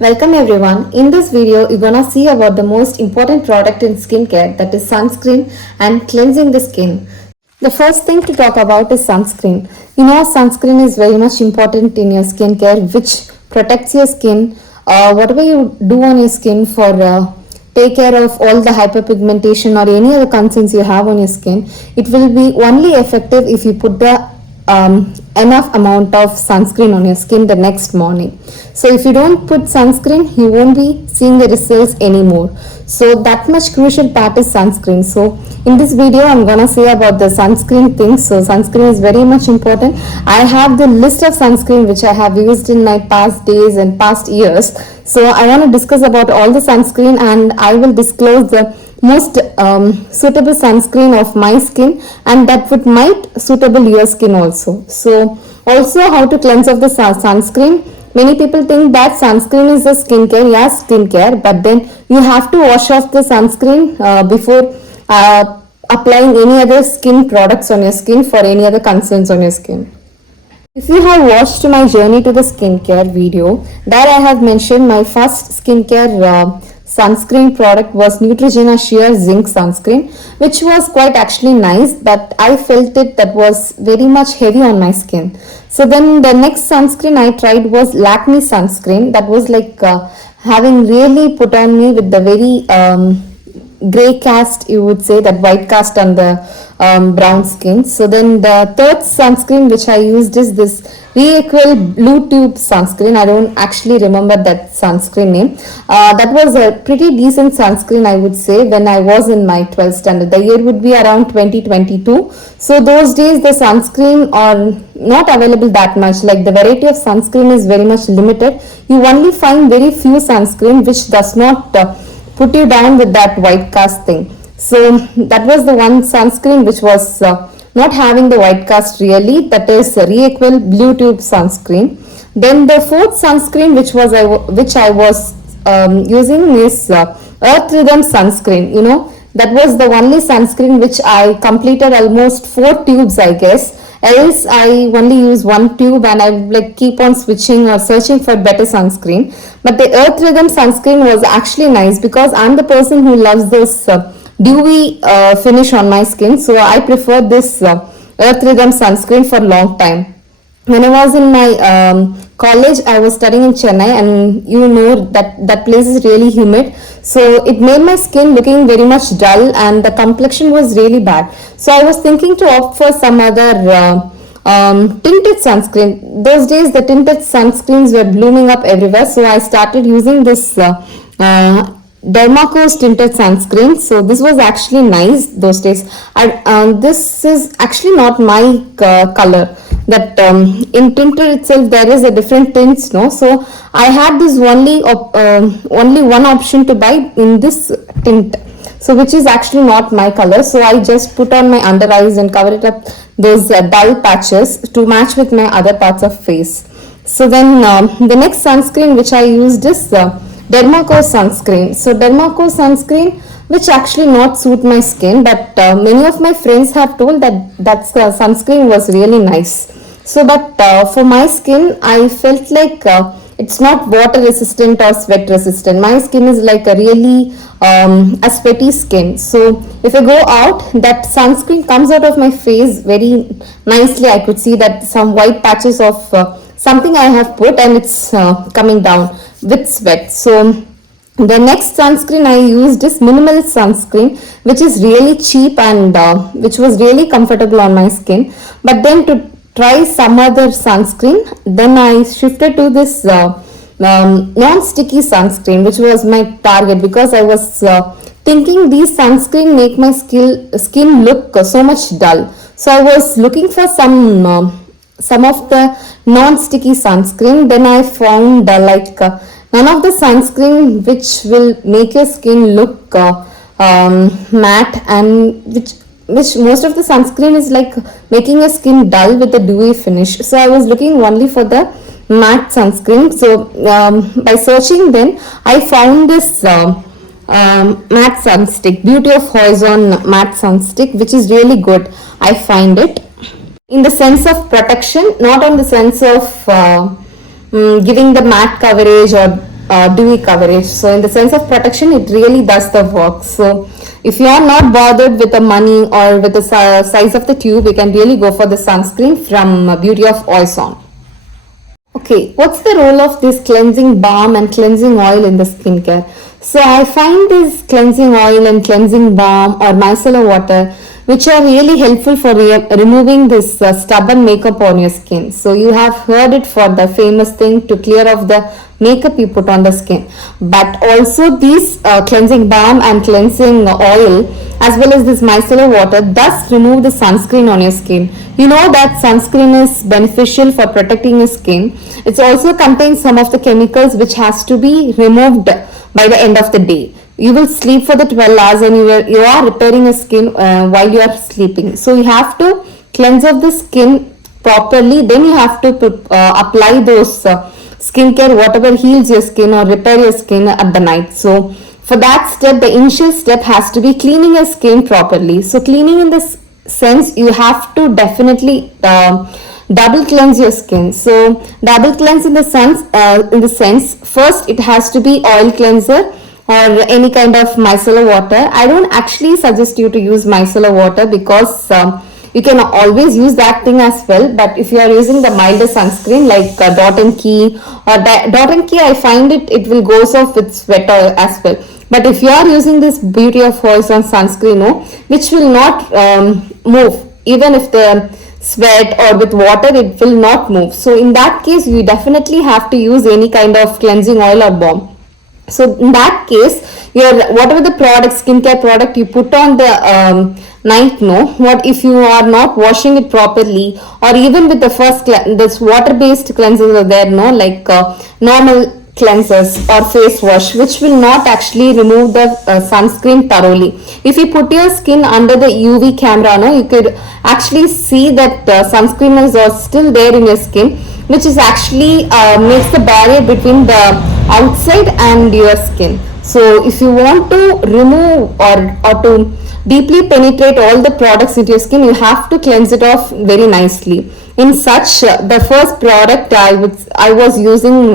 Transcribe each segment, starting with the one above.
Welcome everyone. In this video, you're gonna see about the most important product in skincare, that is sunscreen and cleansing the skin. The first thing to talk about is sunscreen. Sunscreen is very much important in your skincare, which protects your skin. Whatever you do on your skin for take care of all the hyperpigmentation or any other concerns you have on your skin, it will be only effective if you put the enough amount of sunscreen on your skin the next morning. So if you don't put sunscreen, you won't be seeing the results anymore. So that much crucial part is sunscreen. So in this video, I'm gonna say about the sunscreen things. So sunscreen is very much important. I have the list of sunscreen which I have used in my past days and past years. So I want to discuss about all the sunscreen, and I will disclose the most suitable sunscreen of my skin, and that would might suitable your skin also. So also how to cleanse of the sunscreen. Many people think that sunscreen is a skincare. Yes, skincare, but then you have to wash off the sunscreen before applying any other skin products on your skin for any other concerns on your skin. If you have watched my journey to the skincare video, there I have mentioned my first skincare sunscreen product was Neutrogena Sheer Zinc sunscreen, which was quite actually nice, but I felt it that was very much heavy on my skin. So then the next sunscreen I tried was Lakme sunscreen. That was like having really put on me with the very gray cast, you would say, that white cast on the brown skin. So then the third sunscreen which I used is this Reequal Blue Tube sunscreen. I don't actually remember that sunscreen name. That was a pretty decent sunscreen, I would say, when I was in my 12th standard. The year would be around 2022. So those days the sunscreen are not available that much. Like the variety of sunscreen is very much limited. You only find very few sunscreen which does not put you down with that white cast thing. So that was the one sunscreen which was not having the white cast really, that is Reequal Blue Tube sunscreen. Then the fourth sunscreen which I was using is Earth Rhythm sunscreen. That was the only sunscreen which I completed almost 4 tubes, I guess. Else I only use 1 tube, and I like keep on switching or searching for better sunscreen. But the Earth Rhythm sunscreen was actually nice because I'm the person who loves this dewy finish on my skin. So I prefer this Earth Rhythm sunscreen for long time. When I was in my college, I was studying in Chennai, and that place is really humid. So it made my skin looking very much dull, and the complexion was really bad. So I was thinking to opt for some other tinted sunscreen. Those days the tinted sunscreens were blooming up everywhere. So I started using this Dermaco's tinted sunscreen. So this was actually nice those days. This is actually not my color. That in tinted itself there is a different tints, no? So I had this only one option to buy in this tint, so which is actually not my color. So I just put on my under eyes and cover it up those dull patches to match with my other parts of face. So then the next sunscreen which I used is Dermaco sunscreen. So Dermaco sunscreen, which actually not suit my skin, but many of my friends have told that sunscreen was really nice. So but for my skin, I felt like it's not water resistant or sweat resistant. My skin is like a really a sweaty skin. So if I go out, that sunscreen comes out of my face very nicely. I could see that some white patches of something I have put, and it's coming down with sweat. So the next sunscreen I used is Minimal sunscreen, which is really cheap and which was really comfortable on my skin. But then to try some other sunscreen, then I shifted to this non-sticky sunscreen, which was my target, because I was thinking these sunscreen make my skin look so much dull. So I was looking for some of the non-sticky sunscreen. Then I found none of the sunscreen which will make your skin look matte, and which most of the sunscreen is like making your skin dull with a dewy finish. So I was looking only for the matte sunscreen. So by searching, then I found this matte sunstick, Beauty of Horizon matte sunstick, which is really good. I find it in the sense of protection, not on the sense of giving the matte coverage or dewy coverage. So in the sense of protection, it really does the work. So if you are not bothered with the money or with the size of the tube, you can really go for the sunscreen from Beauty of Oison. Okay, what's the role of this cleansing balm and cleansing oil in the skincare? So I find this cleansing oil and cleansing balm or micellar water which are really helpful for removing this stubborn makeup on your skin. So you have heard it for the famous thing to clear off the makeup you put on the skin. But also these cleansing balm and cleansing oil as well as this micellar water does remove the sunscreen on your skin. You know that sunscreen is beneficial for protecting your skin. It also contains some of the chemicals which has to be removed by the end of the day. You will sleep for the 12 hours and you are repairing your skin while you are sleeping. So you have to cleanse off the skin properly. Then you have to apply those skincare, whatever heals your skin or repair your skin at the night. So for that step, the initial step has to be cleaning your skin properly. So cleaning in this sense, you have to definitely double cleanse your skin. So double cleanse in the sense, first it has to be oil cleanser or any kind of micellar water. I don't actually suggest you to use micellar water because you can always use that thing as well. But if you are using the milder sunscreen like Dot and Key or Dot and Key, I find it will go off with sweat as well. But if you are using this Beauty of Oison sunscreen, which will not move, even if the sweat or with water, it will not move. So in that case, you definitely have to use any kind of cleansing oil or balm. So in that case, your whatever the product, skincare product you put on the night, what if you are not washing it properly, or even with the first this water based cleansers are there, like normal cleansers or face wash, which will not actually remove the sunscreen thoroughly. If you put your skin under the UV camera, you could actually see that sunscreen is still there in your skin, which is actually makes the barrier between the outside and your skin. So if you want to remove or to deeply penetrate all the products into your skin, you have to cleanse it off very nicely. In such, the first product I was using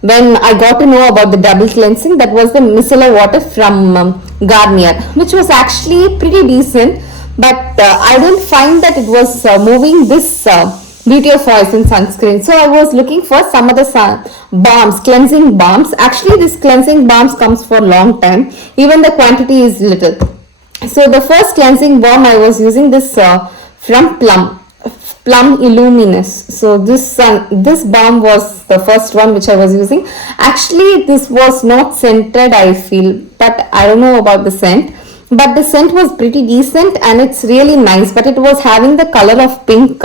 when I got to know about the double cleansing, that was the micellar water from Garnier, which was actually pretty decent, but I don't find that it was moving this Beauty of Oison sunscreen. So I was looking for some other balms, cleansing balms. Actually, this cleansing balms comes for a long time. Even the quantity is little. So the first cleansing balm I was using this from Plum Illuminous. So this balm was the first one which I was using. Actually, this was not scented, I feel, but I don't know about the scent. But the scent was pretty decent and it's really nice, but it was having the color of pink.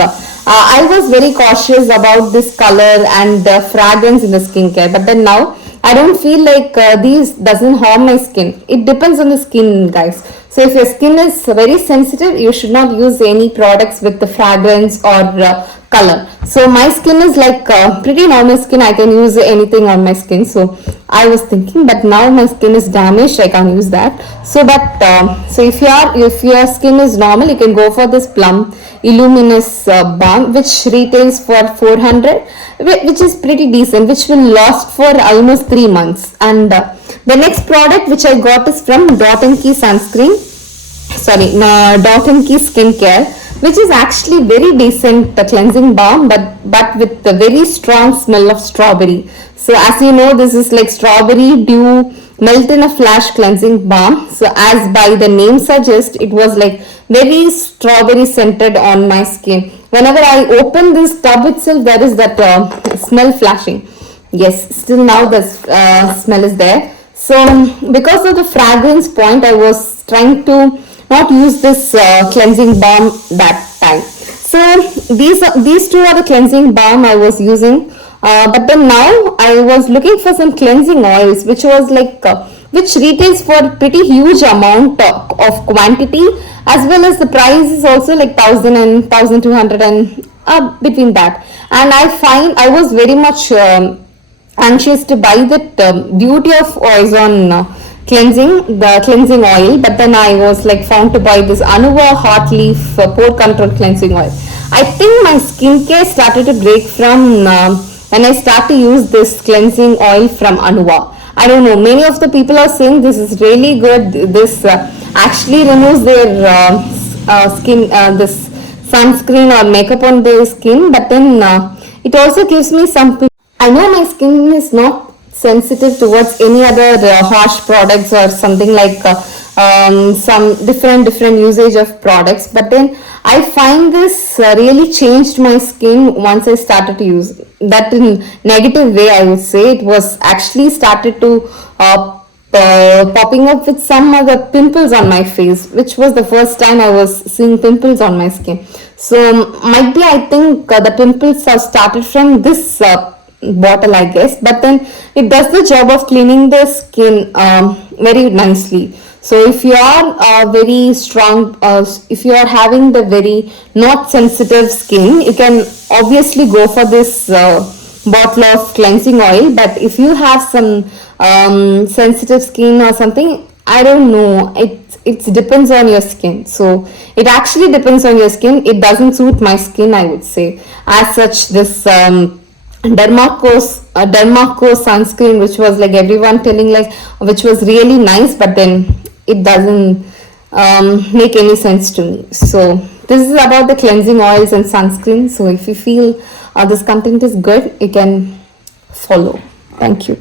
I was very cautious about this color and the fragrance in the skincare, but then now I don't feel like these doesn't harm my skin. It depends on the skin, guys. So if your skin is very sensitive, you should not use any products with the fragrance or color. So my skin is like pretty normal skin. I can use anything on my skin. So I was thinking, but now my skin is damaged, I can't use that. So so if your skin is normal, you can go for this Plum Illuminous balm, which retails for 400, which is pretty decent, which will last for almost 3 months. And the next product which I got is from Dot and Key sunscreen. Dot and Key skincare, which is actually very decent cleansing balm, but with the very strong smell of strawberry. So as you know, this is like strawberry dew melt in a flash cleansing balm. So as by the name suggests, it was like very strawberry scented on my skin. Whenever I open this tub itself, there is that smell flashing. Yes, still now the smell is there. So because of the fragrance point, I was trying to not use this cleansing balm that time. So these two are the cleansing balm I was using. But then now I was looking for some cleansing oils, which was like which retails for pretty huge amount of quantity, as well as the price is also like 1000 and 1200 and between that. And I was very much anxious to buy that Beauty of Oison cleansing oil, but then I was like found to buy this Anua Heart Leaf pore control cleansing oil. I think my skincare started to break from when I start to use this cleansing oil from Anua. I don't know, many of the people are saying this is really good. This actually removes their skin, this sunscreen or makeup on their skin, but then it also gives me some. I know my skin is not sensitive towards any other harsh products or something like some different usage of products, but then I find this really changed my skin once I started to use that in negative way. I would say it was actually started to popping up with some other pimples on my face, which was the first time I was seeing pimples on my skin. So might be I think the pimples have started from this bottle, I guess, but then it does the job of cleaning the skin very nicely. So if you are very strong, if you are having the very not sensitive skin, you can obviously go for this bottle of cleansing oil. But if you have some sensitive skin or something, I don't know, it depends on your skin. So it actually depends on your skin. It doesn't suit my skin, I would say. As such, this Dermaco sunscreen, which was like everyone telling like, which was really nice, but then it doesn't make any sense to me. So this is about the cleansing oils and sunscreen. So if you feel this content is good, you can follow. Thank you.